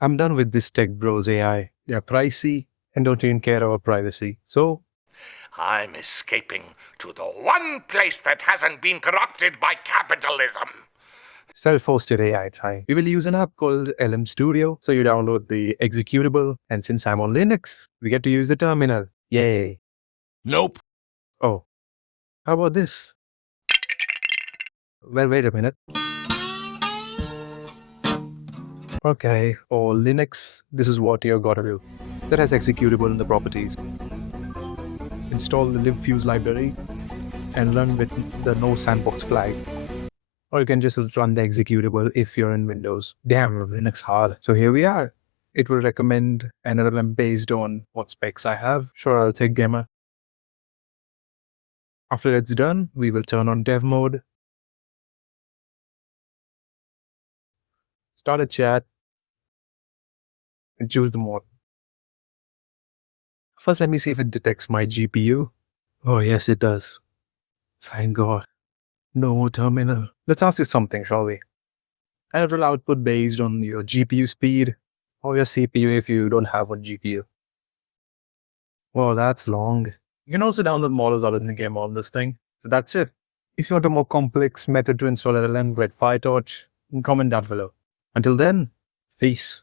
I'm done with this tech bros AI. They're pricey and don't even care about privacy. So, I'm escaping to the one place that hasn't been corrupted by capitalism. self-hosted AI time. We will use an app called LM Studio. So you download the executable, and since I'm on Linux, we get to use the terminal. Yay. Nope. Oh, how about this? Well, wait a minute. Okay, or Linux, this is what you've got to do. Set as executable in the properties. Install the libfuse library and run with the no sandbox flag. Or you can just run the executable if you're in Windows. Damn, Linux hard. So here we are. It will recommend an LLM based on what specs I have. Sure, I'll take Gemma. After it's done, we will turn on dev mode, start a chat, and choose the mode. First, let me see if it detects my GPU. Oh, yes, it does. Thank God. No terminal. Let's ask it something, shall we? And it will output based on your GPU speed or your CPU if you don't have one GPU. Well, that's long. You can also download models out of the game on this thing. So that's it. If you want a more complex method to install LLM, read PyTorch, comment down below. Until then, peace.